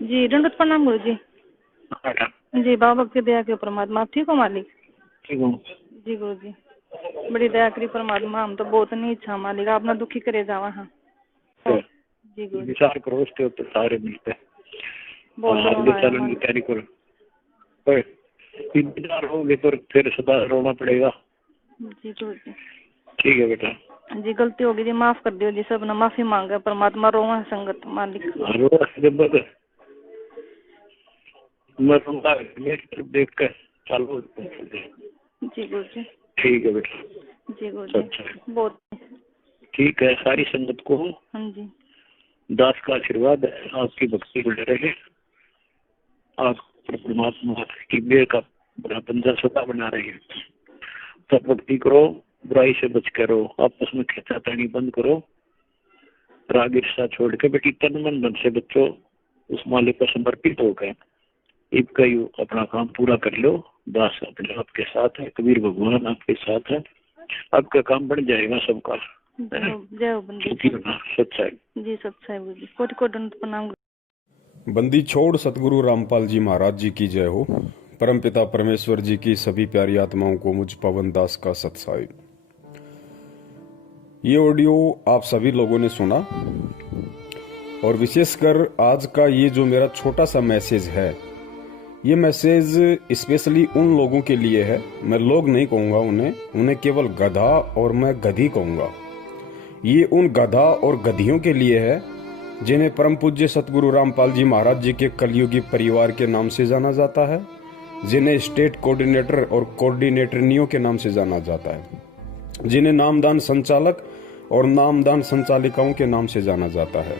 जी दंडवत प्रणाम गुरु जी। बेटा जी बाबा की दया के परमात्मा, आप ठीक हो मालिक? ठीक हूँ। जी गुरु जी, बड़ी दया करी परमात्मा, हम तो बहुत नहीं इच्छा मालिक, आप ना दुखी करे जावा। हाँ तो जी गुरु जी, विचार करो उसके ऊपर सारे मिलते हैं। बहुत आगे रोना आया चलने की मालिक। तैयारी करो। पर इंतजार होगे तो फिर सदा रोना पड़ेगा। जी गुरु जी, ठीक है बेटा। जी गलती होगी जी, माफ कर दियो जी, सब ना माफी मांगे परमात्मा, रोवा संगत मालिक। रो जब मैं तुमका मेरी तरफ देख कर चालू। जी गुरु जी। ठीक है बेटा। जी गुरु जी, अच्छा बहुत। ठीक है। सारी संगत को हाँ जी। दास का आशीर्वाद है, आपकी भक्ति बढ़ रहे, आप परमात्मा की मेहर का बड़ा बंधन सदा बना रहे हैं। तब भक्ति करो, बुराई से बच करो, आपस में खींचातानी बंद करो, राग ईर्ष्या छोड़ के बेटी तन मन धन से बच्चों उस मालिक को समर्पित होकर इनका अपना काम पूरा कर लो। दास अपने आपके साथ है, कबीर भगवान आपके साथ है, आपका काम बन जाएगा सबका। जय हो बंदी सच्चाई। जी, सच्चाई गुरु जी, कोटि कोटि दंडवत प्रणाम। बंदी छोड़ सतगुरु रामपाल जी महाराज जी की जय हो। परमपिता परमेश्वर जी की सभी प्यारी आत्माओं को मुझ पवन दास का सत्साई। ये ऑडियो आप सभी लोगों ने सुना और विशेषकर आज का ये जो मेरा छोटा सा मैसेज है, ये मैसेज स्पेशली उन लोगों के लिए है। मैं लोग नहीं कहूंगा उन्हें केवल गधा और मैं गधी कहूंगा। ये उन गधा और गधियों के लिए है जिन्हें परम पूज्य सतगुरु रामपाल जी महाराज जी के कलयुगी परिवार के नाम से जाना जाता है, जिन्हें स्टेट कोऑर्डिनेटर और कोऑर्डिनेटरनियों के नाम से जाना जाता है, जिन्हें नामदान संचालक और नामदान संचालिकाओं के नाम से जाना जाता है।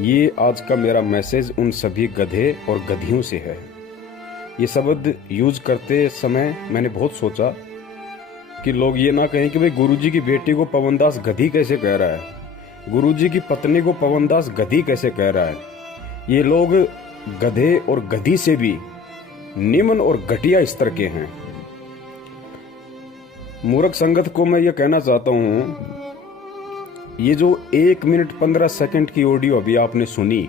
ये आज का मेरा मैसेज उन सभी गधे और गधियों से है। ये शब्द यूज करते समय मैंने बहुत सोचा कि लोग ये ना कहें कि भाई गुरुजी की बेटी को पवनदास गधी कैसे कह रहा है, गुरुजी की पत्नी को पवनदास गधी कैसे कह रहा है। ये लोग गधे और गधी से भी निम्न और घटिया स्तर के हैं। मूर्ख संगत को मैं ये कहना चाहता हूं, ये जो 1 मिनट 15 सेकंड की ऑडियो अभी आपने सुनी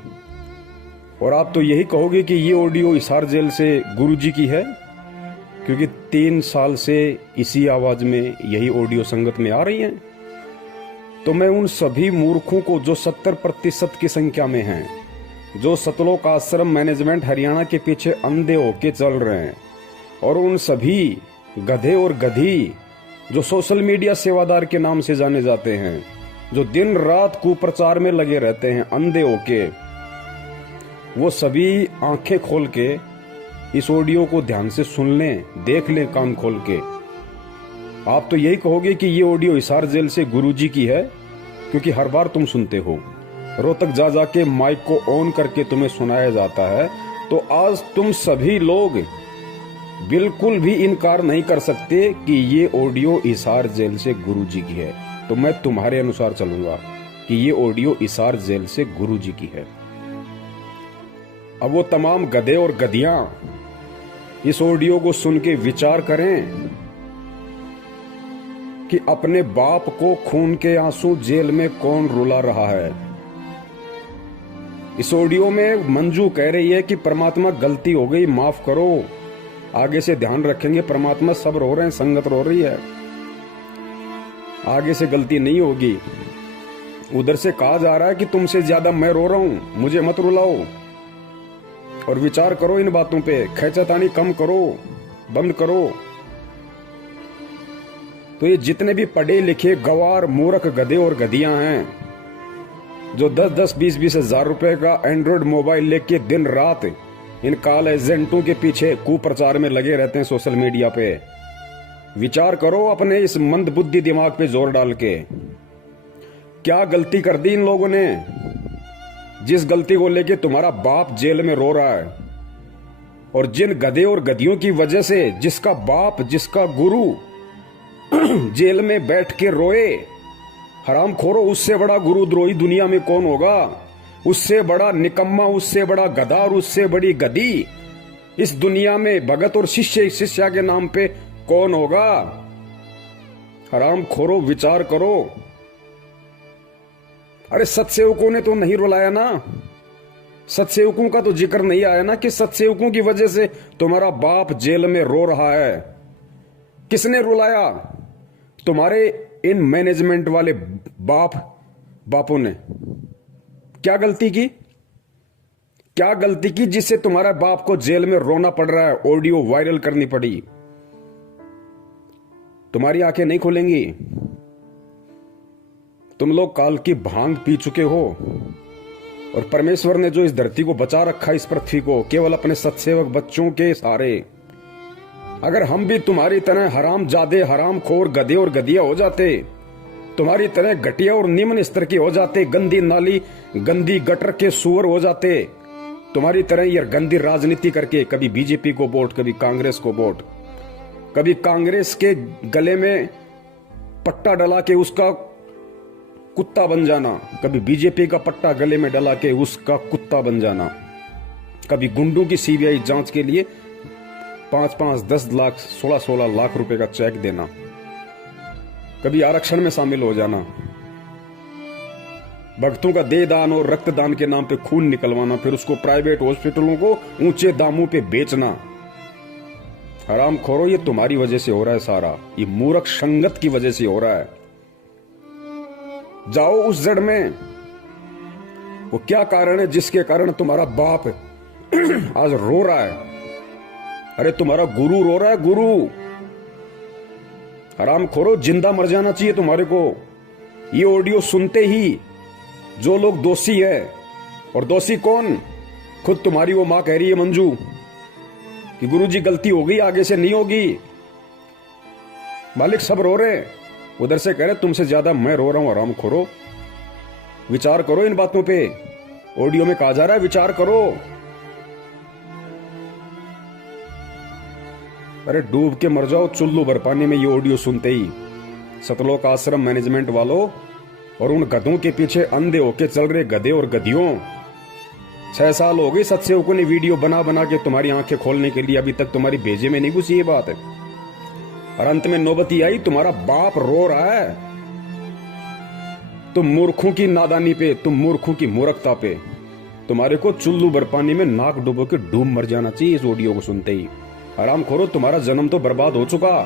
और आप तो यही कहोगे कि ये ऑडियो हिसार जेल से गुरुजी की है, क्योंकि 3 साल से इसी आवाज में यही ऑडियो संगत में आ रही है। तो मैं उन सभी मूर्खों को जो 70% की संख्या में हैं, जो सतलोक आश्रम मैनेजमेंट हरियाणा के पीछे अंधे होके चल रहे हैं, और उन सभी गधे और गधी जो सोशल मीडिया सेवादार के नाम से जाने जाते हैं, जो दिन रात कुप्रचार में लगे रहते हैं अंधे होके, वो सभी आंखें खोल के इस ऑडियो को ध्यान से सुन लें, देख लें कान खोल के। आप तो यही कहोगे कि ये ऑडियो हिसार जेल से गुरुजी की है, क्योंकि हर बार तुम सुनते हो, रोहतक जा जाके माइक को ऑन करके तुम्हें सुनाया जाता है। तो आज तुम सभी लोग बिल्कुल भी इनकार नहीं कर सकते कि ये ऑडियो हिसार जेल से गुरुजी की है। तो मैं तुम्हारे अनुसार चलूंगा कि ये ऑडियो हिसार जेल से गुरुजी की है। अब वो तमाम गधे और गधियां इस ऑडियो को सुन के विचार करें कि अपने बाप को खून के आंसू जेल में कौन रुला रहा है। इस ऑडियो में मंजू कह रही है कि परमात्मा गलती हो गई, माफ करो, आगे से ध्यान रखेंगे। परमात्मा सब रो रहे हैं, संगत रो रही है, आगे से गलती नहीं होगी। उधर से कहा जा रहा है कि तुमसे ज्यादा मैं रो रहा हूं, मुझे मत रुलाओ। और विचार करो इन बातों पे, खैचतानी कम करो, बंद करो। तो ये जितने भी पढ़े लिखे गवार मूर्ख गधे और गधियां हैं, जो 10-10, 20-20 हजार रुपए का एंड्रॉइड मोबाइल लेके दिन रात इन कॉल एजेंटों के पीछे कुप्रचार में लगे रहते हैं सोशल मीडिया पे, विचार करो अपने इस मंद बुद्धि दिमाग पे जोर डाल के, क्या गलती कर दी इन लोगों ने, जिस गलती को लेके तुम्हारा बाप जेल में रो रहा है। और जिन गधे और गधियों की वजह से जिसका बाप, जिसका गुरु जेल में बैठ के रोए, हराम खोरो, उससे बड़ा गुरुद्रोही दुनिया में कौन होगा, उससे बड़ा निकम्मा, उससे बड़ा गधा और उससे बड़ी गधी इस दुनिया में भगत और शिष्य शिष्या के नाम पे कौन होगा। हराम खोरो, विचार करो। अरे सत्सेवकों ने तो नहीं रुलाया ना, सत्सेवकों का तो जिक्र नहीं आया ना कि सत्सेवकों की वजह से तुम्हारा बाप जेल में रो रहा है। किसने रुलाया? तुम्हारे इन मैनेजमेंट वाले बापों ने। क्या गलती की? क्या गलती की जिससे तुम्हारा बाप को जेल में रोना पड़ रहा है, ऑडियो वायरल करनी पड़ी? तुम्हारी आंखें नहीं खुलेंगी। तुम लोग काल की भांग पी चुके हो और परमेश्वर ने जो इस धरती को बचा रखा, इस पृथ्वी को, केवल अपने सत्सेवक बच्चों के सहारे। अगर हम भी तुम्हारी तरह हराम जादे, हराम खोर, गधे और गधिया हो जाते, तुम्हारी तरह घटिया और निम्न स्तर के हो जाते, गंदी नाली, गंदी गटर के सुअर हो जाते, तुम्हारी तरह ये गंदी राजनीति करके कभी बीजेपी को वोट, कभी कांग्रेस को वोट, कभी कांग्रेस के गले में पट्टा डला के उसका कुत्ता बन जाना, कभी बीजेपी का पट्टा गले में डला के उसका कुत्ता बन जाना, कभी गुंडों की सीबीआई जांच के लिए 5-5, 10 लाख, 16-16 लाख रुपए का चेक देना, कभी आरक्षण में शामिल हो जाना, भक्तों का दे दान और रक्तदान के नाम पे खून निकलवाना, फिर उसको प्राइवेट हॉस्पिटलों को ऊंचे दामों पे बेचना। हराम खोरो, ये तुम्हारी वजह से हो रहा है सारा। ये मूर्ख संगत की वजह से हो रहा है। जाओ उस जड़ में, वो क्या कारण है जिसके कारण तुम्हारा बाप आज रो रहा है? अरे तुम्हारा गुरु रो रहा है, गुरु। हराम खोरो, जिंदा मर जाना चाहिए तुम्हारे को। ये ऑडियो सुनते ही जो लोग दोषी है, और दोषी कौन? खुद तुम्हारी वो मां कह रही है मंजू कि गुरुजी गलती हो गई, आगे से नहीं होगी। मालिक सब रो रहे हैं, उधर से कह रहे तुमसे ज्यादा मैं रो रहा हूं। हराम खोरो, विचार करो इन बातों पे। ऑडियो में कहा जा रहा है विचार करो। अरे डूब के मर जाओ चुल्लू भर पानी में ये ऑडियो सुनते ही। सतलोक आश्रम मैनेजमेंट वालों और उन गधों के पीछे अंधे होके चल रहे गधे और गधियों, 6 साल हो गए सत्सेवकों ने वीडियो बना बना के तुम्हारी आंखें खोलने के लिए, अभी तक तुम्हारी भेजे में नहीं घुसी ये बात है। और अंत में नौबती आई, तुम्हारा बाप रो रहा है। तुम मूर्खों की नादानी पे, तुम मूर्खों की मूर्खता पे, तुम्हारे को चुल्लू भर पानी में नाक डुबो के डूब मर जाना चाहिए इस ऑडियो को सुनते ही। आराम खोरो, तुम्हारा जन्म तो बर्बाद हो चुका,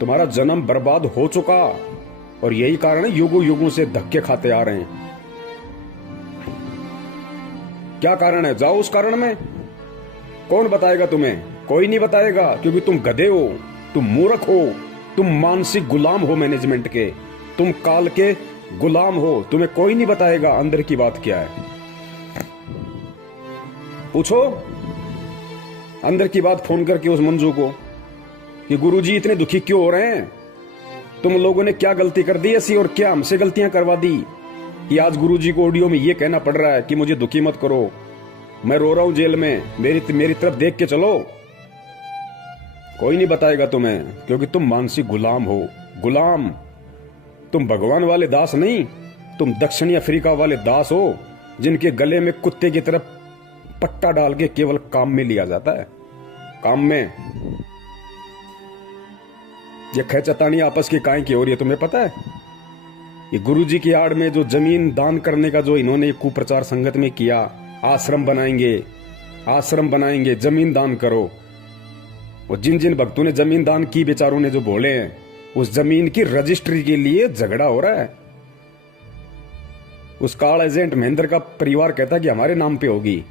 तुम्हारा जन्म बर्बाद हो चुका। और यही कारण है युगों युगों से धक्के खाते आ रहे हैं। क्या कारण है? जाओ उस कारण में। कौन बताएगा तुम्हें? कोई नहीं बताएगा, क्योंकि तुम गधे हो, तुम मूर्ख हो, तुम मानसिक गुलाम हो मैनेजमेंट के, तुम काल के गुलाम हो। तुम्हें कोई नहीं बताएगा अंदर की बात क्या है। पूछो अंदर की बात फोन करके उस मंजू को कि गुरुजी इतने दुखी क्यों हो रहे हैं, तुम लोगों ने क्या गलती कर दी ऐसी, और क्या हमसे गलतियां करवा दी कि आज गुरुजी को ऑडियो में ये कहना पड़ रहा है कि मुझे दुखी मत करो, मैं रो रहा हूं जेल में, मेरी तरफ देख के चलो। कोई नहीं बताएगा तुम्हें, क्योंकि तुम मानसिक गुलाम हो। गुलाम, तुम भगवान वाले दास नहीं, तुम दक्षिणी अफ्रीका वाले दास हो, जिनके गले में कुत्ते की तरफ पट्टा डाल के केवल काम में लिया जाता है। काम में ये खेचतानी आपस की काहे की हो रही है तुम्हें पता है? ये गुरुजी की आड़ में जो जमीन दान करने का जो इन्होंने कुप्रचार संगत में किया, आश्रम बनाएंगे, जमीन दान करो। और जिन जिन भक्तों ने जमीन दान की, बेचारों ने जो बोले हैं, उस जमीन की रजिस्ट्री के लिए झगड़ा हो रहा है। उस काल एजेंट महेंद्र का परिवार कहता है कि हमारे नाम पे होगी,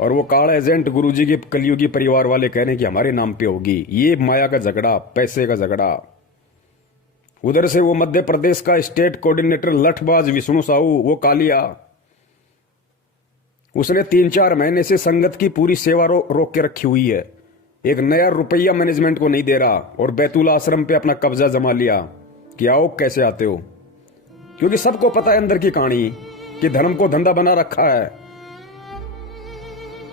और वो काल एजेंट गुरुजी के कलयुगी परिवार वाले कह रहे हैं कि हमारे नाम पे होगी। ये माया का झगड़ा, पैसे का झगड़ा। उधर से वो मध्य प्रदेश का स्टेट कोऑर्डिनेटर लठबाज विष्णु साहू, वो कालिया, उसने 3-4 महीने से संगत की पूरी सेवा रोक के रखी हुई है। एक नया रुपया मैनेजमेंट को नहीं दे रहा, और बैतूल आश्रम पे अपना कब्जा जमा लिया कि आओ कैसे आते हो। क्योंकि सबको पता है अंदर की कहानी कि धर्म को धंधा बना रखा है।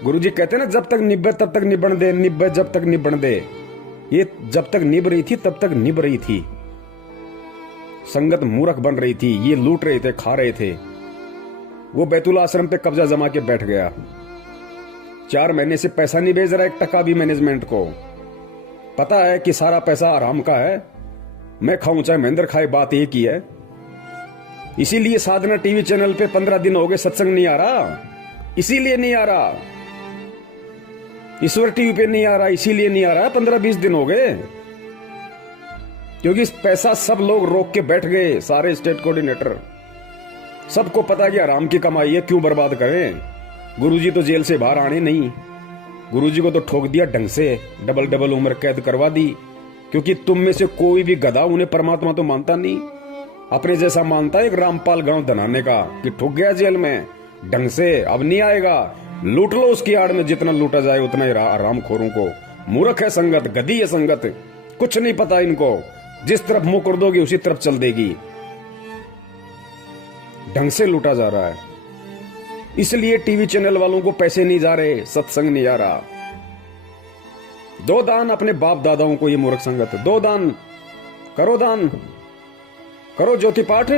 गुरुजी कहते हैं ना, जब तक निब्बे तब तक निबण दे, निब्बे जब तक निबण दे। ये जब तक निभ रही थी तब तक निभ रही थी। संगत मूर्ख बन रही थी, ये लूट रहे थे, खा रहे थे। वो बैतूल आश्रम पे कब्जा जमा के बैठ गया। 4 महीने से पैसा नहीं भेज रहा, 1 टका भी मैनेजमेंट को। पता है कि सारा पैसा आराम का है, मैं खाऊं चाहे महेंद्र खाए, बात एक ही है। इसीलिए साधना टीवी चैनल पे 15 दिन हो गए सत्संग नहीं आ रहा, इसीलिए नहीं आ रहा। ईश्वर टीवी पे नहीं आ रहा, इसीलिए नहीं आ रहा। 15-20 दिन हो गए, क्योंकि पैसा सब लोग रोक के बैठ गए, सारे स्टेट कोऑर्डिनेटर। सबको पता कि आराम की कमाई है, क्यों बर्बाद करें। गुरुजी तो जेल से बाहर आने नहीं, गुरुजी को तो ठोक दिया ढंग से, डबल उम्र कैद करवा दी। क्योंकि तुम में से कोई भी गधा उन्हें परमात्मा तो मानता नहीं, अपने जैसा मानता है एक रामपाल गांव धनाने का, कि ठुक गया जेल में ढंग से, अब नहीं आएगा। लूट लो उसकी आड़ में, जितना लूटा जाए उतना ही रामखोरों को। मूर्ख है संगत, गधी है संगत, कुछ नहीं पता इनको। जिस तरफ मुंह कर दोगे उसी तरफ चल देगी। ढंग से लूटा जा रहा है, इसलिए टीवी चैनल वालों को पैसे नहीं जा रहे, सत्संग नहीं आ रहा। दो दान अपने बाप दादाओं को, ये मूर्ख संगत। दो दान करो, दान करो, ज्योति पाठ।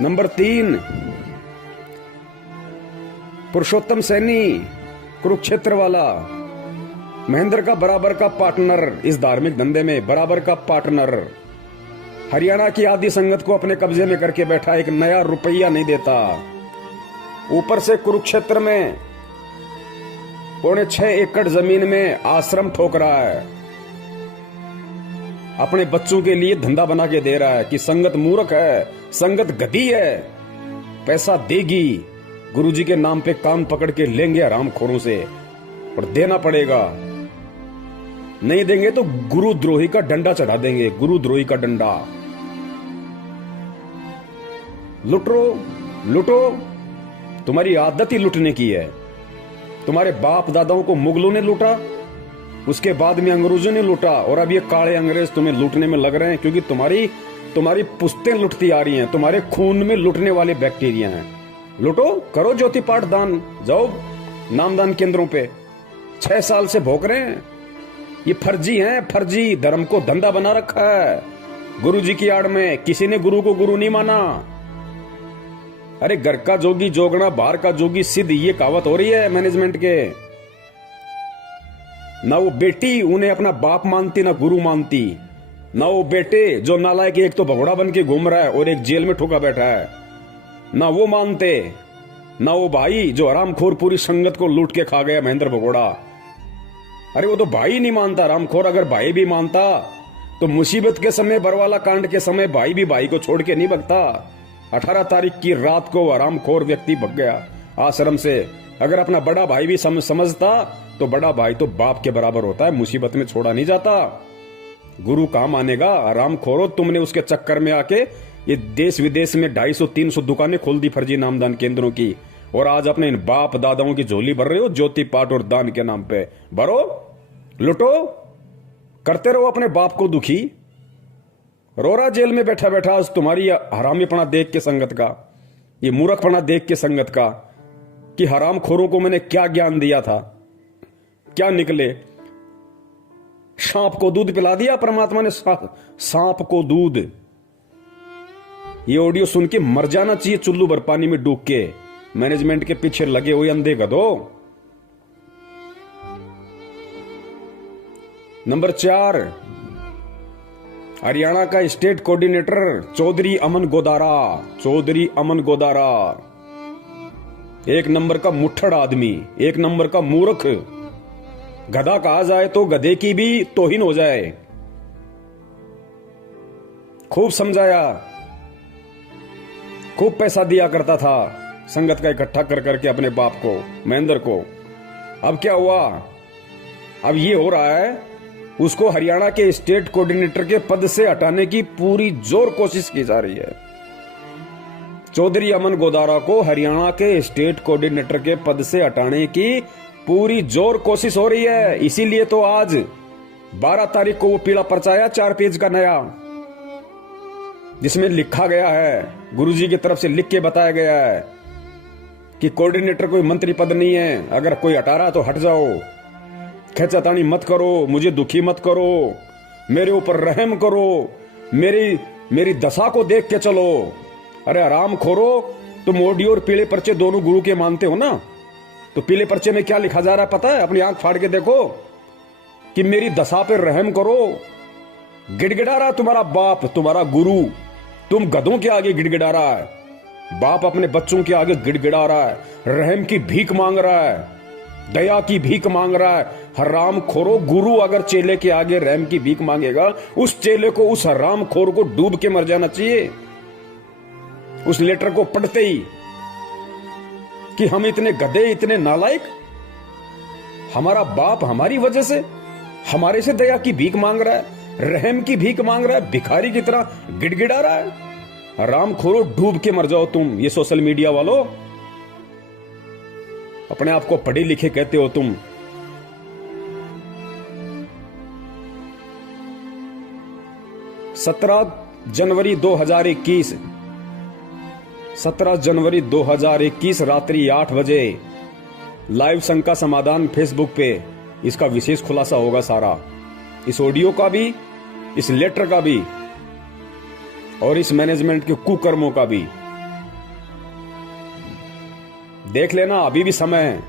नंबर 3, पुरुषोत्तम सैनी, कुरुक्षेत्र वाला, महेंद्र का बराबर का पार्टनर इस धार्मिक धंधे में, बराबर का पार्टनर। हरियाणा की आदि संगत को अपने कब्जे में करके बैठा, एक नया रुपया नहीं देता। ऊपर से कुरुक्षेत्र में 6.25 एकड़ जमीन में आश्रम ठोक रहा है, अपने बच्चों के लिए धंधा बना के दे रहा है। कि संगत मूर्ख है, संगत गधी है, पैसा देगी, गुरुजी के नाम पे कान पकड़ के लेंगे हरामखोरों से, और देना पड़ेगा। नहीं देंगे तो गुरुद्रोही का डंडा चढ़ा देंगे, गुरुद्रोही का डंडा। लुटो, तुम्हारी आदत ही लुटने की है। तुम्हारे बाप दादाओं को मुगलों ने लूटा, उसके बाद में अंग्रेजों ने लूटा, और अब ये काले अंग्रेज तुम्हें लूटने में लग रहे हैं, क्योंकि तुम्हारी पुश्तें लुटती आ रही हैं, तुम्हारे खून में लुटने वाले बैक्टीरिया हैं। लुटो, करो ज्योति पाठ दान, जाओ नामदान केंद्रों पे। 6 साल से भोग रहे हैं, ये फर्जी हैं, फर्जी धर्म को धंधा बना रखा है गुरुजी की आड़ में। किसी ने गुरु को गुरु नहीं माना। अरे घर का जोगी जोगना, बाहर का जोगी सिद्ध, ये कहावत हो रही है मैनेजमेंट के। ना वो बेटी उन्हें अपना बाप मानती, ना गुरु मानती। ना वो बेटे जो नालायक, एक तो भगोड़ा बन के घूम रहा है और एक जेल में ठोका बैठा है, ना वो मानते। ना वो भाई जो हरामखोर पूरी संगत को लूट के खा गया, महेंद्र भगोड़ा। अरे वो तो भाई नहीं मानता हरामखोर। अगर भाई भी मानता तो मुसीबत के समय, बरवाला कांड के समय, भाई भी भाई को छोड़ के नहीं भगता। 18 तारीख की रात को हरामखोर व्यक्ति भग गया आश्रम से। अगर अपना बड़ा भाई भी समझता तो बड़ा भाई तो बाप के बराबर होता है, मुसीबत में छोड़ा नहीं जाता। गुरु कहां मानेगा? हरामखोरो, तुमने उसके चक्कर में आके ये देश विदेश में 250-300 दुकानें खोल दी फर्जी नामदान केंद्रों की, और आज अपने इन बाप दादाओं की झोली भर रहे हो ज्योति पाठ और दान के नाम पे। भरो, लुटो, करते रहो अपने बाप को दुखी। रोरा जेल में बैठा बैठा आज तुम्हारी हरामीपना देख के संगत का, ये मूर्खपना देख के संगत का, कि हरामखोरों को मैंने क्या ज्ञान दिया था, क्या निकले। सांप को दूध पिला दिया परमात्मा ने, सांप को दूध। ये ऑडियो सुन के मर जाना चाहिए चुल्लू भर पानी में डूब के, मैनेजमेंट के पीछे लगे हुए अंधे गधो। नंबर 4, हरियाणा का स्टेट कोऑर्डिनेटर चौधरी अमन गोदारा। चौधरी अमन गोदारा एक नंबर का मुट्ठड़ आदमी, एक नंबर का मूर्ख। गधा कहा जाए तो गधे की भी तौहीन हो जाए। खूब समझाया, खूब पैसा दिया करता था संगत का इकट्ठा कर करके अपने बाप को, महेंद्र को। अब क्या हुआ? अब ये हो रहा है, उसको हरियाणा के स्टेट कोऑर्डिनेटर के पद से हटाने की पूरी जोर कोशिश की जा रही है। चौधरी अमन गोदारा को हरियाणा के स्टेट कोऑर्डिनेटर के पद से हटाने की पूरी जोर कोशिश हो रही है। इसीलिए तो आज 12 तारीख को वो पीला पर्चा आया 4 पेज का नया, जिसमें लिखा गया है, गुरुजी की तरफ से लिख के बताया गया है कि कोऑर्डिनेटर कोई मंत्री पद नहीं है, अगर कोई हटा रहा तो हट जाओ, खेचातानी मत करो, मुझे दुखी मत करो, मेरे ऊपर रहम करो, मेरी दशा को देख के चलो। अरे आराम खोरो, तुम ऑडियो और पीले पर्चे दोनों गुरु के मानते हो ना, तो पीले पर्चे में क्या लिखा जा रहा है पता है? अपनी आंख फाड़ के देखो कि मेरी दशा पे रहम करो। गिड़गिड़ा रहा तुम्हारा बाप, तुम्हारा गुरु, तुम गधों के आगे गिड़गिड़ा रहा है, बाप अपने बच्चों के आगे गिड़गिड़ा रहा है, रहम की भीख मांग रहा है, दया की भीख मांग रहा है। हराम खोरो, गुरु अगर चेले के आगे रहम की भीख मांगेगा, उस चेले को, उस हराम खोर को डूब के मर जाना चाहिए उस लेटर को पढ़ते ही, कि हम इतने गधे, इतने नालायक, हमारा बाप हमारी वजह से हमारे से दया की भीख मांग रहा है, रहम की भीख मांग रहा है, भिखारी की तरह गिड़गिड़ा रहा है। राम खोरो, डूब के मर जाओ तुम। ये सोशल मीडिया वालों, अपने आप को पढ़े लिखे कहते हो तुम। जनवरी 2021 17 जनवरी 2021 रात्रि 8 बजे लाइव शंका समाधान फेसबुक पे इसका विशेष खुलासा होगा सारा, इस ऑडियो का भी, इस लेटर का भी, और इस मैनेजमेंट के कुकर्मों का भी। देख लेना, अभी भी समय है,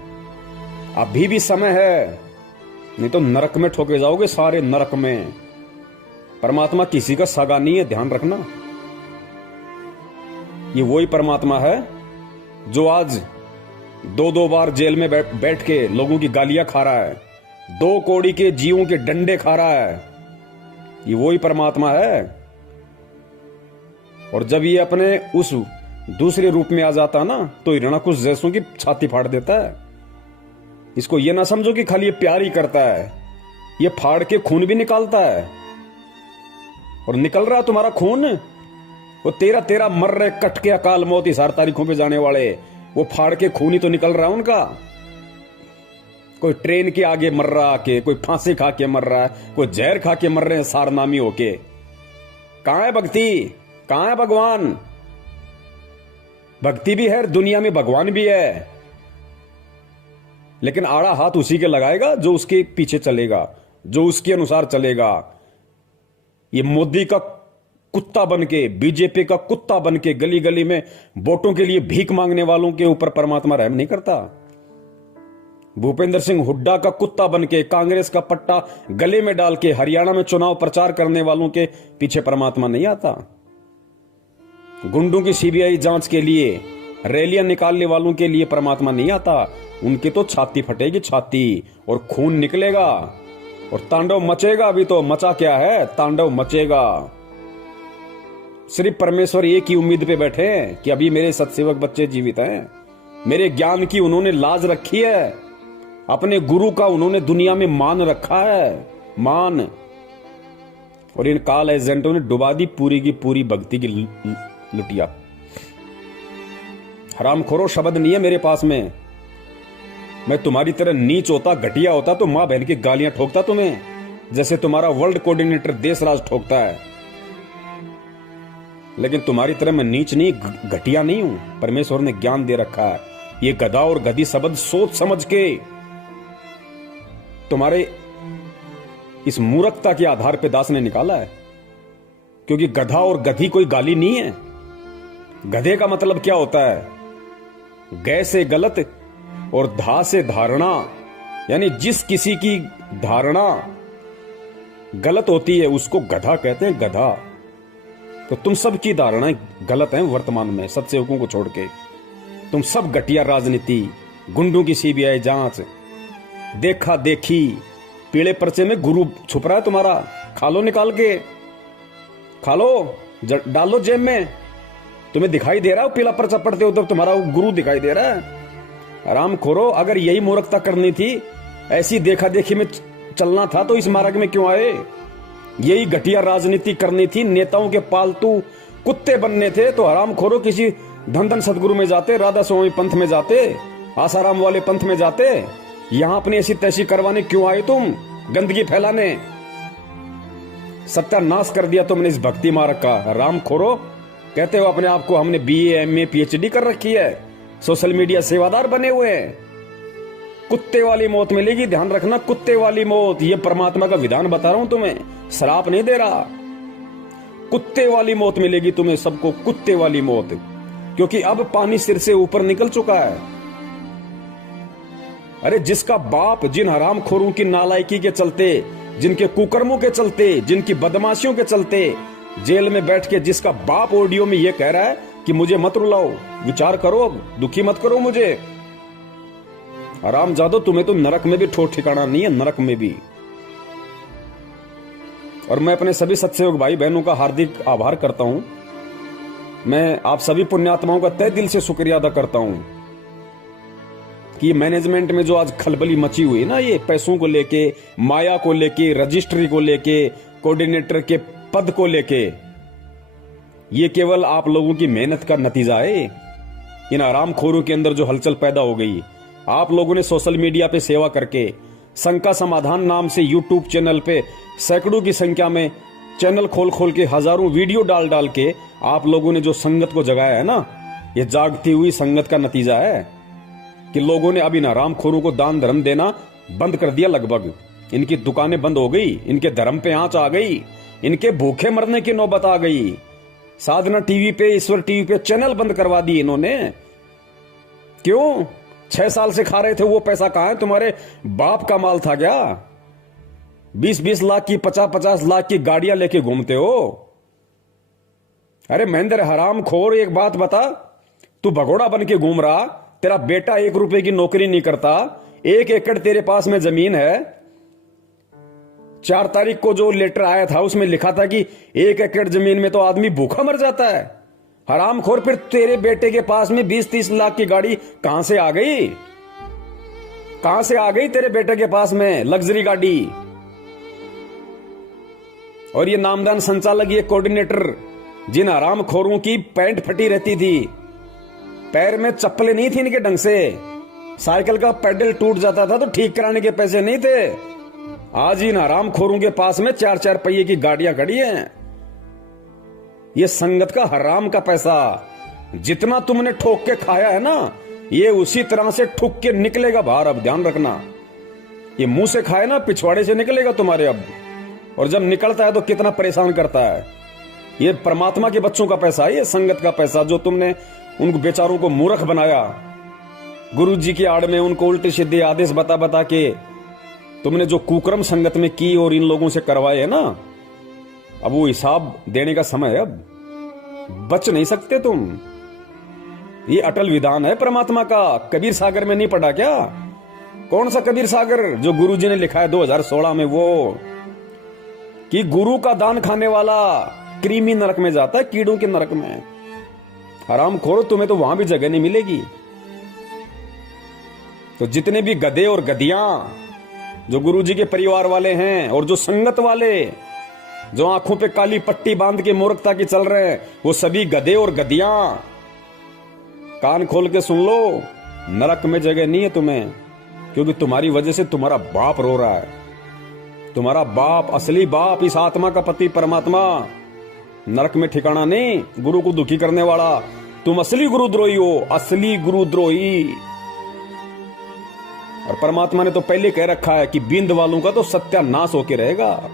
अभी भी समय है, नहीं तो नरक में ठोके जाओगे, सारे नरक में। परमात्मा किसी का सगा नहीं है, ध्यान रखना। ये वही परमात्मा है जो आज 2-2 बार जेल में बैठ के लोगों की गालियां खा रहा है, 2 कौड़ी के जीवों के डंडे खा रहा है। ये वही परमात्मा है। और जब ये अपने उस दूसरे रूप में आ जाता ना, तो हिरणाकुश जैसों की छाती फाड़ देता है। इसको ये ना समझो कि खाली ये प्यार ही करता है, ये फाड़ के खून भी निकालता है। और निकल रहा तुम्हारा खून, वो 13 मर रहे कट के अकाल मौत इस 8 तारीखों पे जाने वाले, वो फाड़ के खून ही तो निकल रहा है उनका। कोई ट्रेन के आगे मर रहा आके, कोई फांसी खा के मर रहा है, कोई जहर खा के मर रहे हैं सारनामी होके। कहां है भक्ति, कहां है भगवान? भक्ति भी है, दुनिया में भगवान भी है, लेकिन आड़ा हाथ उसी के लगाएगा जो उसके पीछे चलेगा, जो उसके अनुसार चलेगा। ये मोदी का कुत्ता बनके, बीजेपी का कुत्ता बनके गली गली में वोटों के लिए भीख मांगने वालों के ऊपर परमात्मा रहम नहीं करता। भूपेंद्र सिंह हुड्डा का कुत्ता बनके, कांग्रेस का पट्टा गले में डाल के हरियाणा में चुनाव प्रचार करने वालों के पीछे परमात्मा नहीं आता। गुंडों की सीबीआई जांच के लिए रैलियां निकालने वालों के लिए परमात्मा नहीं आता। उनकी तो छाती फटेगी, छाती, और खून निकलेगा और तांडव मचेगा। अभी तो मचा क्या है, तांडव मचेगा। सिर्फ परमेश्वर एक ही उम्मीद पे बैठे हैं कि अभी मेरे सत्सेवक बच्चे जीवित हैं, मेरे ज्ञान की उन्होंने लाज रखी है, अपने गुरु का उन्होंने दुनिया में मान रखा है, मान। और इन काल एजेंटों ने डुबा दी पूरी की पूरी भक्ति की लुटिया। हरामखोरो शब्द नहीं है मेरे पास में। मैं तुम्हारी तरह नीच होता, घटिया होता तो मां बहन की गालियां ठोकता तुम्हें, जैसे तुम्हारा वर्ल्ड कोऑर्डिनेटर देशराज ठोकता है। लेकिन तुम्हारी तरह मैं नीच नहीं, घटिया नहीं हूं। परमेश्वर ने ज्ञान दे रखा है। ये गधा और गधी शब्द सोच समझ के तुम्हारे इस मूर्खता के आधार पे दास ने निकाला है, क्योंकि गधा और गधी कोई गाली नहीं है। गधे का मतलब क्या होता है? गै से गलत और धा से धारणा, यानी जिस किसी की धारणा गलत होती है उसको गधा कहते हैं, गधा। तो तुम सब की धारणाएं गलत हैं वर्तमान में, सत्सेवकों को छोड़ के। तुम सब घटिया राजनीति, गुंडों की सीबीआई जांच, देखा देखी, पीले पर्चे में गुरु छुप रहा है तुम्हारा। खा लो, निकाल के खा लो, डाल लो जेब में। तुम्हें दिखाई दे रहा है पीला पर्चा पढ़ते हो तब तुम्हारा गुरु दिखाई दे रहा है। आराम खोरो, अगर यही मूर्खता करनी थी, ऐसी देखा देखी में चलना था तो इस मार्ग में क्यों आए? यही घटिया राजनीति करनी थी, नेताओं के पालतू कुत्ते बनने थे तो हराम खोरो किसी धन सदगुरु में जाते, राधा स्वामी पंथ में जाते, आसाराम वाले पंथ में जाते। यहां अपनी ऐसी तैसी करवाने क्यों आए तुम? गंदगी फैलाने। सत्यानाश कर दिया तुमने इस भक्ति मार्ग का। राम खोरो, कहते हो अपने आप को हमने BA MA PhD कर रखी है, सोशल मीडिया सेवादार बने हुए हैं। कुत्ते वाली मौत मिलेगी, ध्यान रखना, कुत्ते वाली मौत। ये परमात्मा का विधान बता रहा हूं तुम्हें, श्राप नहीं दे रहा। कुत्ते वाली मौत मिलेगी तुम्हें सबको, कुत्ते वाली मौत, क्योंकि अब पानी सिर से ऊपर निकल चुका है। अरे जिसका बाप जिन हरामखोरों की नालायकी के चलते, जिनके कुकर्मों के चलते, जिनकी बदमाशियों के चलते जेल में बैठ के जिसका बाप ऑडियो में ये कह रहा है कि मुझे मत रुलाओ, विचार करो, अब दुखी मत करो मुझे। हरामजादो, तुम्हें तो नरक में भी ठोठ ठिकाना नहीं है, नरक में भी। और मैं अपने सभी सत्सयोग भाई बहनों का हार्दिक आभार करता हूं। मैं आप सभी पुण्यात्माओं का तहे दिल से शुक्रिया अदा करता हूं कि मैनेजमेंट में जो आज खलबली मची हुई ना, ये पैसों को लेके, माया को लेके, रजिस्ट्री को लेके, कोऑर्डिनेटर के पद को लेके, ये केवल आप लोगों की मेहनत का नतीजा है। इन आरामखोरों के अंदर जो हलचल पैदा हो गई, आप लोगों ने सोशल मीडिया पे सेवा करके, शंका समाधान नाम से यूट्यूब चैनल पे सैकड़ों की संख्या में चैनल खोल खोल के, हजारों वीडियो डाल डाल के आप लोगों ने जो संगत को जगाया है ना, ये जागती हुई संगत का नतीजा है कि लोगों ने अब इन आरामखोरों को दान धर्म देना बंद कर दिया। लगभग इनकी दुकानें बंद हो गई, इनके धर्म पे आंच आ गई, इनके भूखे मरने की नौबत आ गई। साधना टीवी पे, ईश्वर टीवी पे चैनल बंद करवा दिए इन्होंने। क्यों? 6 साल से खा रहे थे, वो पैसा कहां है? तुम्हारे बाप का माल था क्या? 20-20 लाख की, 50-50 लाख की गाड़ियां लेके घूमते हो। अरे महेंद्र हरामखोर, एक बात बता, तू भगोड़ा बन के घूम रहा, तेरा बेटा 1 रुपए की नौकरी नहीं करता, 1 एकड़ तेरे पास में जमीन है। 4 तारीख को जो लेटर आया था उसमें लिखा था कि 1 एकड़ जमीन में तो आदमी भूखा मर जाता है। हरामखोर, फिर तेरे बेटे के पास में 20-30 लाख की गाड़ी कहां से आ गई? कहां से आ गई तेरे बेटे के पास में लग्जरी गाड़ी? और ये नामदान संचालक, ये कोऑर्डिनेटर, जिन हरामखोरों की पैंट फटी रहती थी, पैर में चप्पलें नहीं थी इनके ढंग से, साइकिल का पैडल टूट जाता था तो ठीक कराने के पैसे नहीं थे। आज इन हरामखोरों के पास में 4-4 पहिए की गाड़ियां खड़ी हैं। ये संगत का हराम का पैसा, जितना तुमने ठोक के खाया है ना, ये उसी तरह से ठुक के निकलेगा बाहर। अब ध्यान रखना, ये मुंह से खाए ना, पिछवाड़े से निकलेगा तुम्हारे अब। और जब निकलता है तो कितना परेशान करता है। ये परमात्मा के बच्चों का पैसा है, ये संगत का पैसा, जो तुमने उन बेचारों को मूर्ख बनाया। गुरु जी की आड़ में उनको उल्टे सीधे आदेश बता बता के तुमने जो कुकर्म संगत में की और इन लोगों से करवाए है ना, अब वो हिसाब देने का समय है। अब बच नहीं सकते तुम। ये अटल विधान है परमात्मा का। कबीर सागर में नहीं पढ़ा क्या? कौन सा कबीर सागर जो गुरु जी ने लिखा है 2016 में, वो कि गुरु का दान खाने वाला कृमि नरक में जाता है, कीड़ों के नरक में। हरामखोरो, तुम्हें तो वहां भी जगह नहीं मिलेगी। तो जितने भी गधे और गधियां जो गुरुजी के परिवार वाले हैं और जो संगत वाले जो आंखों पे काली पट्टी बांध के मूर्खता की चल रहे हैं, वो सभी गधे और गधियां कान खोल के सुन लो, नरक में जगह नहीं है तुम्हें। क्योंकि तुम्हारी वजह से तुम्हारा बाप रो रहा है। तुम्हारा बाप, असली बाप, इस आत्मा का पति परमात्मा, नरक में ठिकाना नहीं। गुरु को दुखी करने वाला तुम असली गुरुद्रोही हो, असली गुरुद्रोही। और परमात्मा ने तो पहले कह रखा है कि बिंद वालों का तो सत्यानाश होके रहेगा।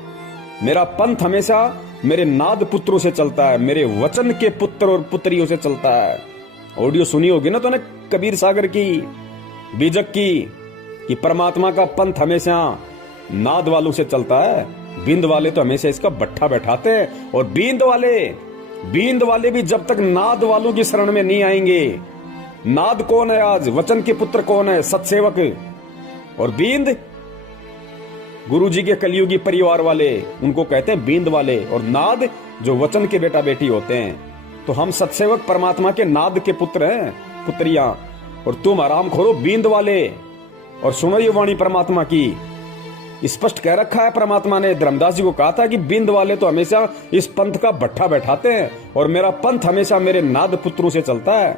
मेरा पंथ हमेशा मेरे नाद पुत्रों से चलता है, मेरे वचन के पुत्र और पुत्रियों से चलता है। ऑडियो सुनी होगी ना तो ने कबीर सागर की, बीजक की, कि परमात्मा का पंथ हमेशा नाद वालों से चलता है। बिंद वाले तो हमेशा इसका बट्ठा बैठाते हैं। और बिंद वाले भी जब तक नाद वालों की शरण में नहीं आएंगे। नाद कौन है आज? वचन के पुत्र कौन है? सत्सेवक। और बिंद गुरु जी के कलियुगी परिवार वाले, उनको कहते हैं बिंद वाले। और नाद जो वचन के बेटा बेटी होते हैं। तो हम सत्सेवक परमात्मा के नाद के पुत्र हैं, पुत्रियां। और तुम आराम खोरो बिंद वाले। और सुनो ये वाणी परमात्मा की, स्पष्ट कह रखा है परमात्मा ने। धर्मदास जी को कहा था कि बिंद वाले तो हमेशा इस पंथ का भट्ठा बैठाते हैं और मेरा पंथ हमेशा मेरे नाद पुत्रों से चलता है।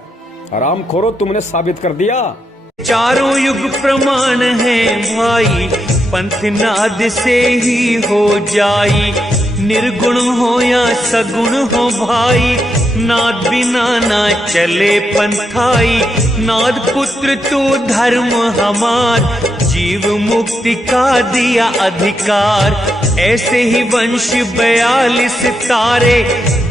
आराम खोरो, तुमने साबित कर दिया। चारों युग प्रमाण है भाई, पंथ नाद से ही हो जाई। निर्गुण हो या सगुण हो भाई, नाद बिना ना चले पंथाई। नाद पुत्र तू धर्म हमार, जीव मुक्ति का दिया अधिकार। ऐसे ही वंश 42 तारे,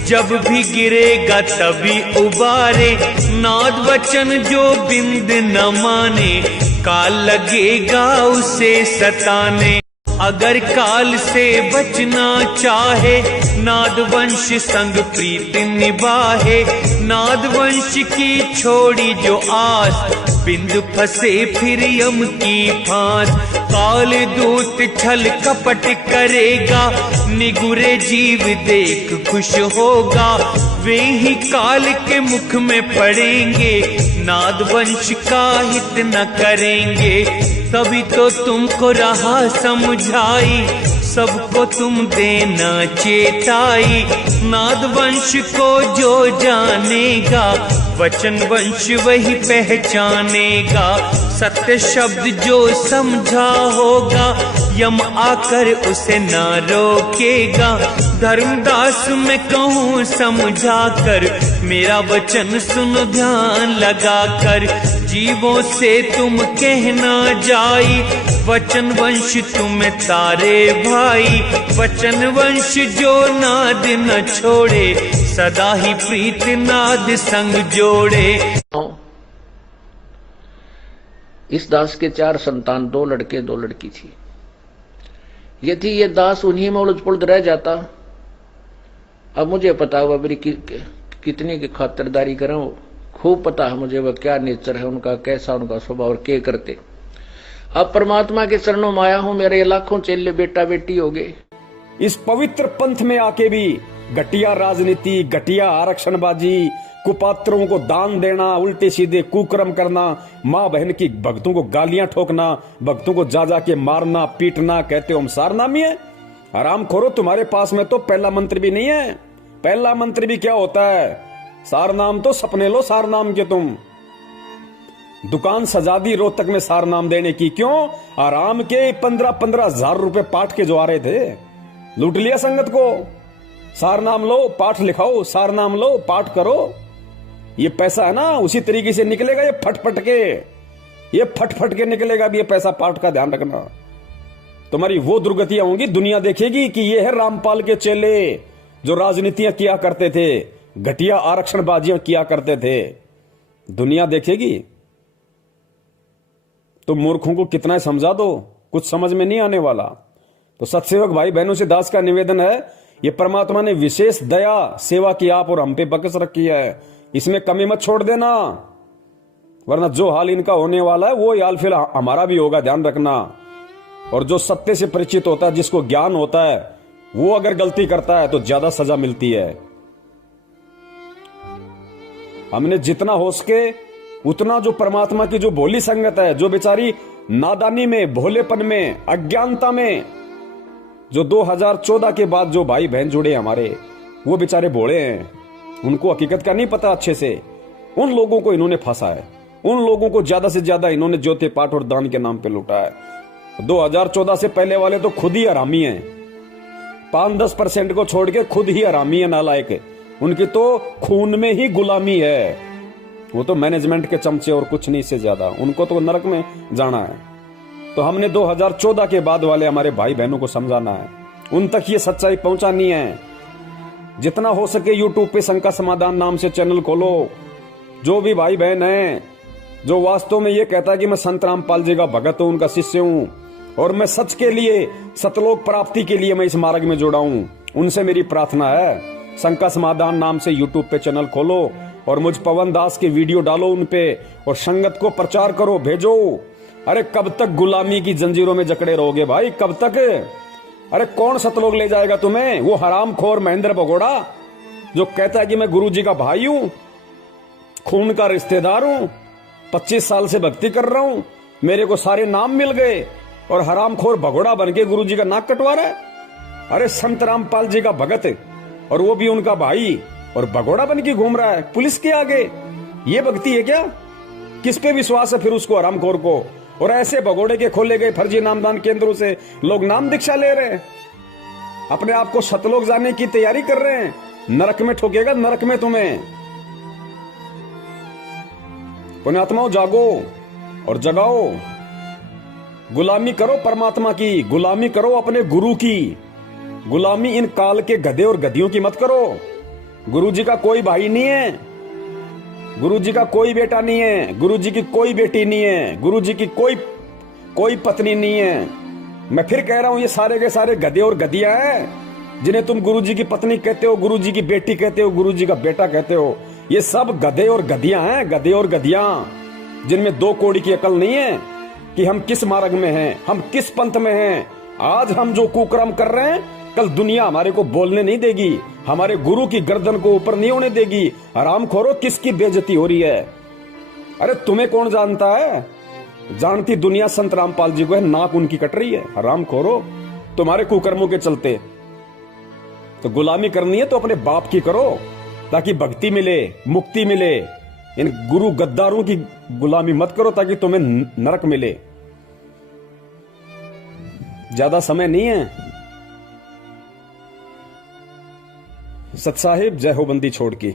जब भी गिरेगा तभी उबारे। नाद वचन जो बिंद न माने, काल लगेगा उसे सताने। अगर काल से बचना चाहे नादवंश संग प्रीत निभाहे। नादवंश की छोड़ी जो आस बिंद फंसे फिर यम की फांस। काल दूत छल कपट करेगा निगुरे जीव देख खुश होगा। वे ही काल के मुख में पड़ेंगे नादवंश का हित न करेंगे। तभी तो तुमको रहा समझाई सबको तुम देना चेताई। नादवंश को जो जानेगा वचन वंश वही पहचानेगा। सत्य शब्द जो समझा होगा यम आकर उसे ना रोकेगा। धर्मदास मैं कहूँ समझा कर मेरा वचन सुनो ध्यान लगा कर। जीवों से तुम कहना जाई वचन वंश तुम्हें तारे भाई। वचन वंश जो नाद न छोड़े सदा ही प्रीत नाद संग जोड़े। इस दास के 4 संतान, 2 लड़के 2 लड़की थी। यदि ये दास उन्हीं में उलझ पुलझ रह जाता। अब मुझे पता हुआ मेरी कितनी की खातिरदारी करूं, खूब पता है मुझे वह क्या नेचर है उनका, कैसा उनका स्वभाव और क्या करते। अब परमात्मा के चरणों में आया हूं, मेरे लाखों चेले बेटा बेटी हो गए। इस पवित्र पंथ में आके भी घटिया राजनीति, घटिया आरक्षणबाजी, कुपात्रों को दान देना, उल्टे सीधे कुकर्म करना, माँ बहन की भक्तों को गालियां ठोकना, भक्तों को जा जा के मारना पीटना, कहते हो हम सारनामी है। आराम खोरो, तुम्हारे पास में तो पहला मंत्र भी नहीं है। पहला मंत्र भी क्या होता है? सारनाम तो सपने लो सारनाम के तुम। दुकान सजा दी रोहतक में सारनाम देने की, क्यों? आराम के 15-15 हजार रुपए पाठ के जो आ रहे थे, लूट लिया संगत को। सारनाम लो, पाठ लिखाओ, सारनाम लो, पाठ करो। ये पैसा है ना उसी तरीके से निकलेगा, ये फट के निकलेगा भी ये पैसा। पाठ का ध्यान रखना, तुम्हारी वो दुर्गतियां होंगी, दुनिया देखेगी कि ये है रामपाल के चेले जो राजनीतियां किया करते थे, घटिया आरक्षणबाजियां किया करते थे। दुनिया देखेगी। तो मूर्खों को कितना समझा दो, कुछ समझ में नहीं आने वाला। तो सत्सेवक भाई बहनों से दास का निवेदन है, ये परमात्मा ने विशेष दया सेवा की आप और हम पे बकस रखी है, इसमें कमी मत छोड़ देना, वरना जो हाल इनका होने वाला है वो हाल फिर हमारा भी होगा, ध्यान रखना। और जो सत्य से परिचित होता है, जिसको ज्ञान होता है, वो अगर गलती करता है तो ज्यादा सजा मिलती है। हमने जितना हो सके उतना जो परमात्मा की जो भोली संगत है, जो बेचारी नादानी में, भोलेपन में, अज्ञानता में, जो 2014 के बाद जो भाई बहन जुड़े हमारे, वो बेचारे भोले हैं, उनको हकीकत का नहीं पता अच्छे से। उन लोगों को इन्होंने फंसा है, उन लोगों को ज्यादा से ज्यादा इन्होंने ज्योति पाठ और दान के नाम पे लूटा है। 2014 से पहले वाले तो खुद ही हरामी हैं, 5-10% को छोड़ के खुद ही हरामी है, नालायक। उनकी तो खून में ही गुलामी है, वो तो मैनेजमेंट के चमचे और कुछ नहीं से ज्यादा, उनको तो नरक में जाना है। तो हमने 2014 के बाद वाले हमारे भाई बहनों को समझाना है, उन तक ये सच्चाई पहुंचानी है। जितना हो सके यूट्यूब पे शंका समाधान नाम से चैनल खोलो। जो भी भाई बहन है जो वास्तव में ये कहता है कि मैं संत रामपाल जी का भगत हूं, उनका शिष्य हूं, और मैं सच के लिए, सतलोक प्राप्ति के लिए मैं इस मार्ग में जुड़ा हूं, उनसे मेरी प्रार्थना है, शंका समाधान नाम से यूट्यूब पे चैनल खोलो और मुझ पवन दास के वीडियो डालो उन पे, और संगत को प्रचार करो, भेजो। अरे कब तक गुलामी की जंजीरों में जकड़े रहोगे भाई, कब तक? अरे कौन सतलोक ले जाएगा तुम्हें? वो हरामखोर महेंद्र भगोड़ा जो कहता है कि मैं गुरु जी का भाई हूं, खून का रिश्तेदार हूं, 25 साल से भक्ति कर रहा हूं, मेरे को सारे नाम मिल गए, और हरामखोर भगोड़ा बन के गुरु जी का नाक कटवा रहा है। अरे संत रामपाल जी का भगत, और वो भी उनका भाई, और भगोड़ा बन के घूम रहा है पुलिस के आगे। ये भक्ति है क्या? किस पे विश्वास है फिर उसको, हरामखोर को? और ऐसे भगोड़े के खोले गए फर्जी नामदान केंद्रों से लोग नाम दीक्षा ले रहे हैं, अपने आप को सतलोक जाने की तैयारी कर रहे हैं। नरक में ठोकेगा, नरक में तुम्हें। पुण्यात्माओं जागो और जगाओ, गुलामी करो परमात्मा की, गुलामी करो अपने गुरु की, गुलामी इन काल के गधे और गधियों की मत करो। गुरु जी का कोई भाई नहीं है, गुरु जी का कोई बेटा नहीं है, गुरु जी की कोई बेटी नहीं है, गुरु जी की कोई पत्नी नहीं है। मैं फिर कह रहा हूं, ये सारे के सारे गधे और गधियां हैं जिन्हें तुम गुरुजी की पत्नी कहते हो, गुरुजी की बेटी कहते हो, गुरुजी का बेटा कहते हो। ये सब गधे और गधियां हैं, गधे और गधियां, जिनमें दो कौड़ी की अकल नहीं है कि हम किस मार्ग में हैं, हम किस पंथ में हैं। आज हम जो कुकर्म कर रहे हैं, कल दुनिया हमारे को बोलने नहीं देगी, हमारे गुरु की गर्दन को ऊपर नहीं होने देगी। हरामखोरो, किसकी बेइज्जती हो रही है? अरे तुम्हें कौन जानता है? जानती दुनिया संत रामपाल जी को है, नाक उनकी कट रही है। हरामखोरो, तुम्हारे कुकर्मों के चलते। तो गुलामी करनी है तो अपने बाप की करो, ताकि भक्ति मिले, मुक्ति मिले। इन गुरु गद्दारों की गुलामी मत करो ताकि तुम्हें नरक मिले। ज्यादा समय नहीं है। सत साहिब, जय हो बंदी छोड़ की।